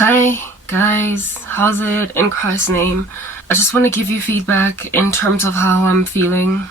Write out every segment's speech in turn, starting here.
Hi guys, how's it in Christ's name? I just want to give you feedback in terms of how I'm feeling.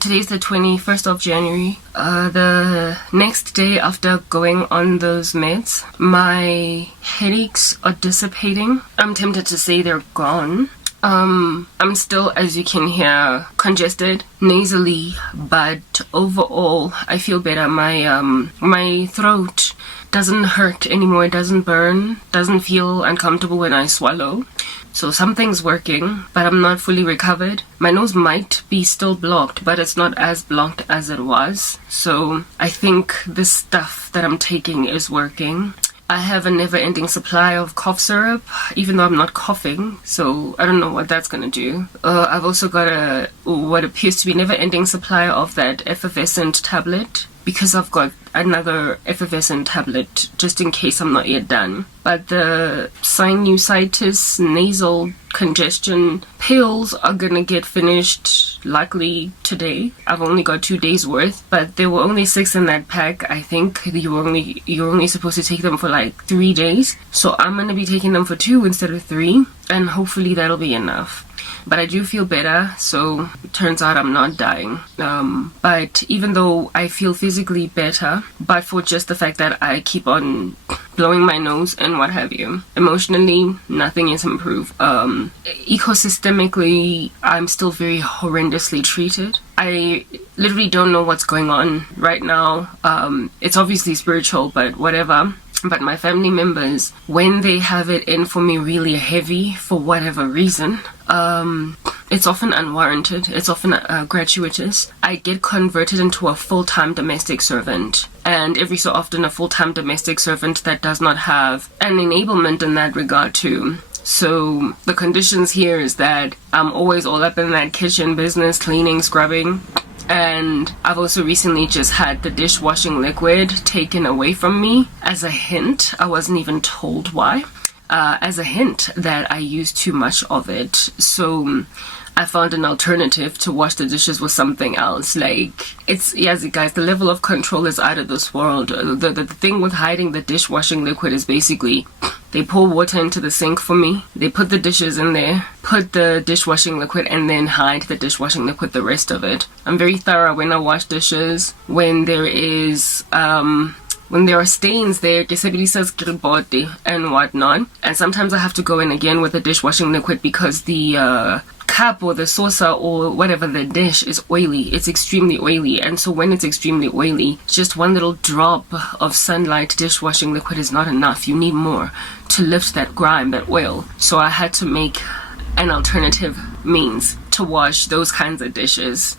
Today's the 21st of January. The next day after going on those meds, my headaches are dissipating. I'm tempted to say they're gone. I'm still, as you can hear, congested nasally, but overall I feel better. My throat doesn't hurt anymore, it doesn't burn, doesn't feel uncomfortable when I swallow. So something's working, but I'm not fully recovered. My nose might be still blocked, but it's not as blocked as it was. So I think this stuff that I'm taking is working. I have a never-ending supply of cough syrup, even though I'm not coughing, so I don't know what that's gonna do. I've also got what appears to be never-ending supply of that effervescent tablet, because I've got another effervescent tablet just in case I'm not yet done. But the sinusitis nasal congestion pills are gonna get finished likely today. I've only got 2 days worth, but there were only 6 in that pack. I think you're only supposed to take them for like 3 days, so I'm gonna be taking them for 2 instead of 3, and hopefully that'll be enough. But I do feel better, so it turns out I'm not dying. But even though I feel physically better, but for just the fact that I keep on blowing my nose and what have you, emotionally, nothing is improved. Ecosystemically, I'm still very horrendously treated. I literally don't know what's going on right now. It's obviously spiritual, but whatever. But my family members, when they have it in for me really heavy for whatever reason, it's often unwarranted, it's often gratuitous. I get converted into a full-time domestic servant, and every so often a full-time domestic servant that does not have an enablement in that regard too. So the conditions here is that I'm always all up in that kitchen business, cleaning, scrubbing. And I've also recently just had the dishwashing liquid taken away from me as a hint. I wasn't even told why. As a hint that I used too much of it. So I found an alternative to wash the dishes with something else. Like, yes, guys, the level of control is out of this world. The thing with hiding the dishwashing liquid is basically they pour water into the sink for me, they put the dishes in there, put the dishwashing liquid, and then hide the dishwashing liquid the rest of it. I'm very thorough when I wash dishes. When there are stains there, and whatnot. And sometimes I have to go in again with the dishwashing liquid because the cup or the saucer or whatever the dish is oily. It's extremely oily, and so when it's extremely oily, just one little drop of Sunlight dishwashing liquid is not enough. You need more to lift that grime, that oil. So I had to make an alternative means to wash those kinds of dishes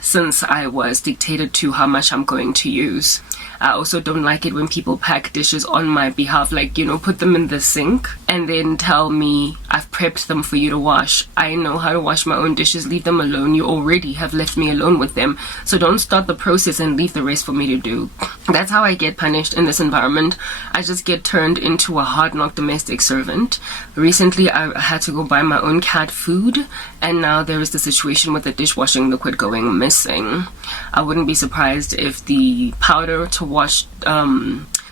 since I was dictated to how much I'm going to use. I also don't like it when people pack dishes on my behalf, like, put them in the sink and then tell me I've prepped them for you to wash. I know how to wash my own dishes. Leave them alone. You already have left me alone with them. So don't start the process and leave the rest for me to do. That's how I get punished in this environment. I just get turned into a hard-knock domestic servant. Recently, I had to go buy my own cat food, and now there is the situation with the dishwashing liquid going missing. I wouldn't be surprised if the powder to wash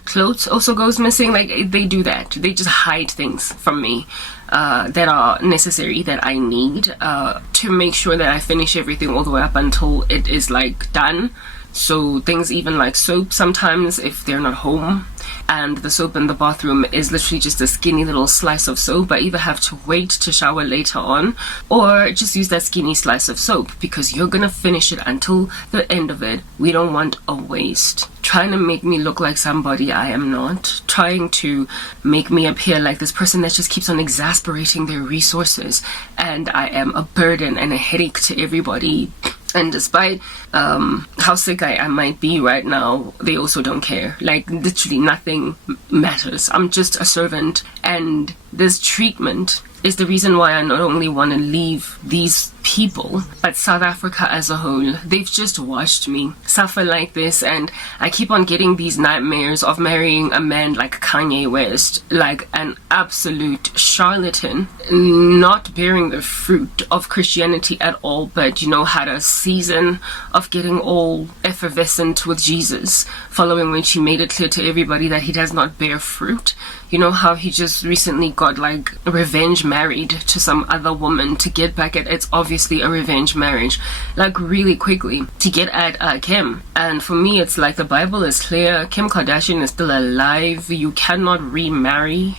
clothes also goes missing. Like, they do that. They just hide things from me that are necessary, that I need to make sure that I finish everything all the way up until it is like done. So things even like soap sometimes, if they're not home, and the soap in the bathroom is literally just a skinny little slice of soap, I either have to wait to shower later on or just use that skinny slice of soap, because you're gonna finish it until the end of it. We don't want a waste. Trying to make me look like somebody I am not, trying to make me appear like this person that just keeps on exasperating their resources, and I am a burden and a headache to everybody. And despite how sick I might be right now, they also don't care. Like, literally nothing matters. I'm just a servant, and this treatment is the reason why I not only want to leave these people, but South Africa as a whole. They've just watched me suffer like this, and I keep on getting these nightmares of marrying a man like Kanye West, like an absolute charlatan, not bearing the fruit of Christianity at all, but had a season of getting all effervescent with Jesus, following which he made it clear to everybody that he does not bear fruit. You know how he just recently got like revenge married to some other woman to get back at, it's obviously a revenge marriage, like really quickly to get at Kim. And for me, it's like the Bible is clear. Kim Kardashian is still alive. You cannot remarry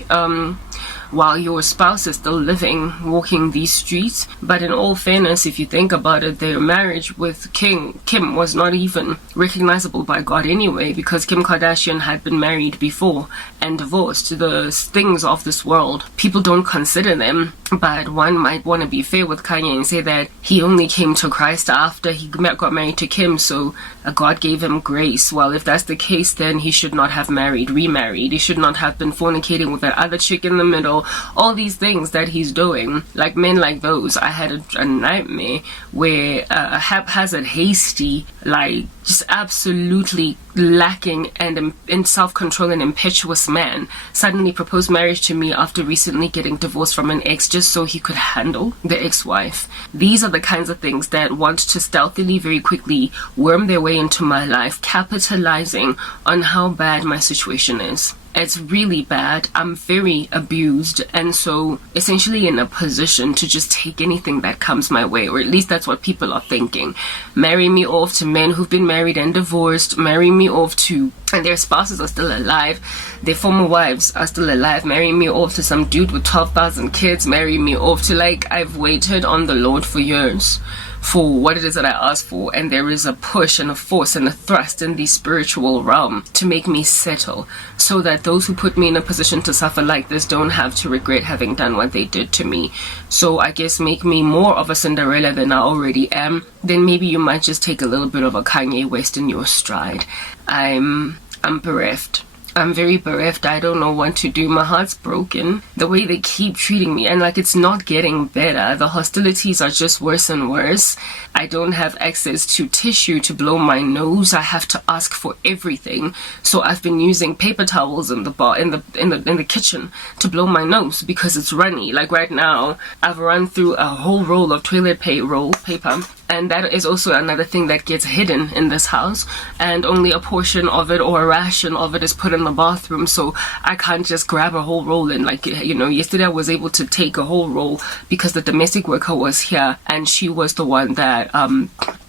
while your spouse is still living, walking these streets. But in all fairness, if you think about it, their marriage with Kim was not even recognizable by God anyway, because Kim Kardashian had been married before and divorced. The things of this world, people don't consider them. But one might want to be fair with Kanye and say that he only came to Christ after he got married to Kim, so God gave him grace. Well, if that's the case, then he should not have remarried. He should not have been fornicating with that other chick in the middle. All these things that he's doing, like men like those. I had a nightmare where a haphazard, hasty, like just absolutely lacking and in self-control and impetuous man suddenly proposed marriage to me after recently getting divorced from an ex, just so he could handle the ex-wife. These are the kinds of things that want to stealthily, very quickly worm their way into my life, capitalizing on how bad my situation is. It's really bad. I'm very abused, and so essentially in a position to just take anything that comes my way, or at least that's what people are thinking. Marry me off to men who've been married and divorced, marry me off to, and their spouses are still alive, their former wives are still alive, marry me off to some dude with 12,000 kids, marry me off to, like, I've waited on the Lord for years for what it is that I asked for, and there is a push and a force and a thrust in the spiritual realm to make me settle, so that those who put me in a position to suffer like this don't have to regret having done what they did to me. So I guess make me more of a Cinderella than I already am. Then maybe you might just take a little bit of a Kanye West in your stride. I'm bereft. I'm very bereft. I don't know what to do. My heart's broken. The way they keep treating me, and like it's not getting better. The hostilities are just worse and worse. I don't have access to tissue to blow my nose. I have to ask for everything. So I've been using paper towels in the kitchen to blow my nose because it's runny. Like right now, I've run through a whole roll of toilet paper. And that is also another thing that gets hidden in this house, and only a portion of it or a ration of it is put in the bathroom, so I can't just grab a whole roll. And like, you know, yesterday I was able to take a whole roll because the domestic worker was here and she was the one that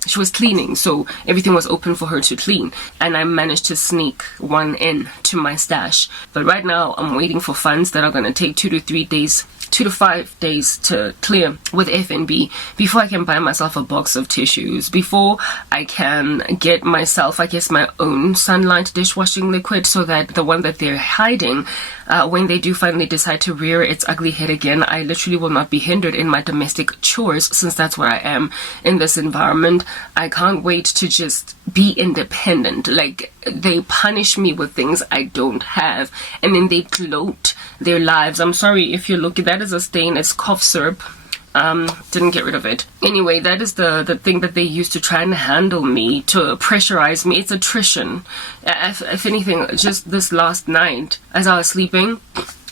she was cleaning, so everything was open for her to clean, and I managed to sneak one in to my stash. But right now I'm waiting for funds that are going to take 2 to 5 days to clear with FNB before I can buy myself a box of tissues, before I can get myself, I guess, my own Sunlight dishwashing liquid, so that the one that they're hiding, when they do finally decide to rear its ugly head again, I literally will not be hindered in my domestic chores, since that's where I am in this environment. I can't wait to just be independent. Like, they punish me with things I don't have, and then they gloat their lives. I'm sorry if you're looking, that is a stain, it's cough syrup. Didn't get rid of it. Anyway, that is the thing that they use to try and handle me, to pressurize me. It's attrition. If anything, just this last night, as I was sleeping,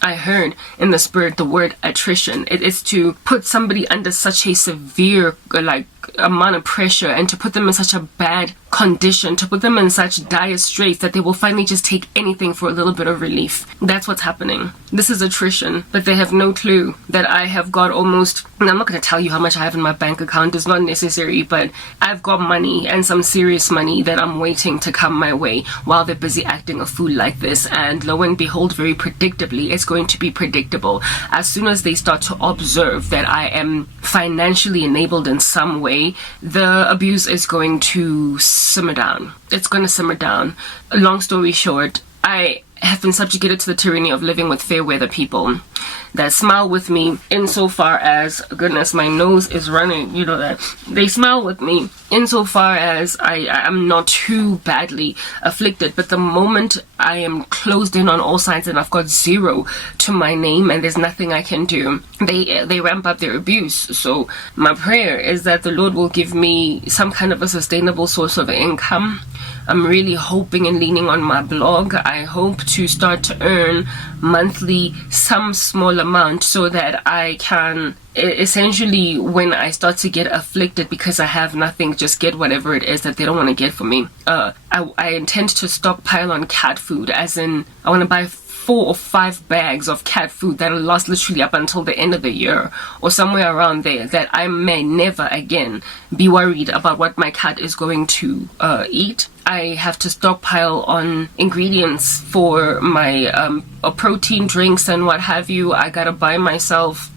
I heard in the spirit the word attrition. It is to put somebody under such a severe, like, amount of pressure, and to put them in such a bad condition, to put them in such dire straits that they will finally just take anything for a little bit of relief. That's what's happening. This is attrition, but they have no clue that I have got almost, and I'm not going to tell you how much I have in my bank account, it's not necessary, but I've got money, and some serious money, that I'm waiting to come my way while they're busy acting a fool like this. And lo and behold, very predictably, it's going to be predictable. As soon as they start to observe that I am financially enabled in some way, the abuse is going to simmer down. It's going to simmer down. Long story short, I have been subjugated to the tyranny of living with fair weather people that smile with me insofar as, goodness, my nose is running, you know that. They smile with me insofar as I am not too badly afflicted, but the moment I am closed in on all sides and I've got zero to my name and there's nothing I can do, they ramp up their abuse. So my prayer is that the Lord will give me some kind of a sustainable source of income. I'm really hoping and leaning on my blog. I hope to start to earn monthly some small amount so that I can essentially, when I start to get afflicted because I have nothing, just get whatever it is that they don't want to get for me. I intend to stockpile on cat food, as in I want to buy 4 or 5 bags of cat food that'll last literally up until the end of the year or somewhere around there, that I may never again be worried about what my cat is going to eat. I have to stockpile on ingredients for my protein drinks and what have you. I gotta buy myself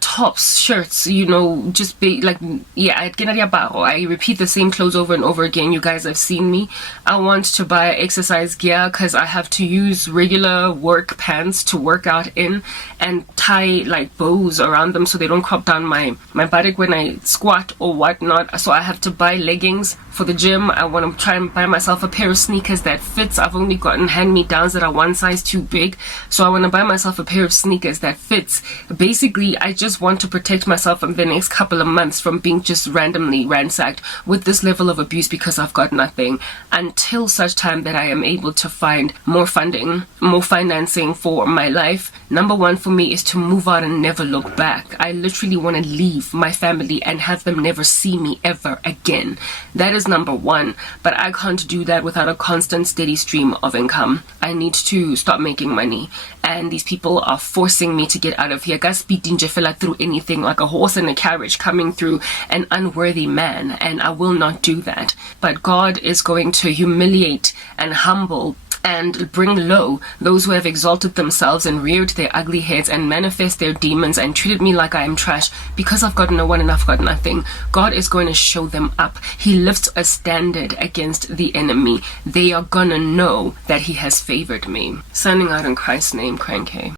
tops, shirts, just be like, I repeat the same clothes over and over again. You guys have seen me. I want to buy exercise gear because I have to use regular work pants to work out in and tie like bows around them so they don't crop down my buttock when I squat or whatnot. So I have to buy leggings for the gym. I want to try and buy myself a pair of sneakers that fits. I've only gotten hand-me-downs that are one size too big, so I want to buy myself a pair of sneakers that fits. Basically, I just want to protect myself in the next couple of months from being just randomly ransacked with this level of abuse because I've got nothing, until such time that I am able to find more funding, more financing for my life. Number one for me is to move out and never look back. I literally want to leave my family and have them never see me ever again. That is number one, but I can't do that without a constant steady stream of income. I need to stop making money, and these people are forcing me to get out of here. Through anything, like a horse in a carriage coming through an unworthy man, and I will not do that. But God is going to humiliate and humble and bring low those who have exalted themselves and reared their ugly heads and manifest their demons and treated me like I am trash because I've got no one and I've got nothing. God is going to show them up. He lifts a standard against the enemy. They are gonna know that he has favored me. Signing out in Christ's name, Cranky.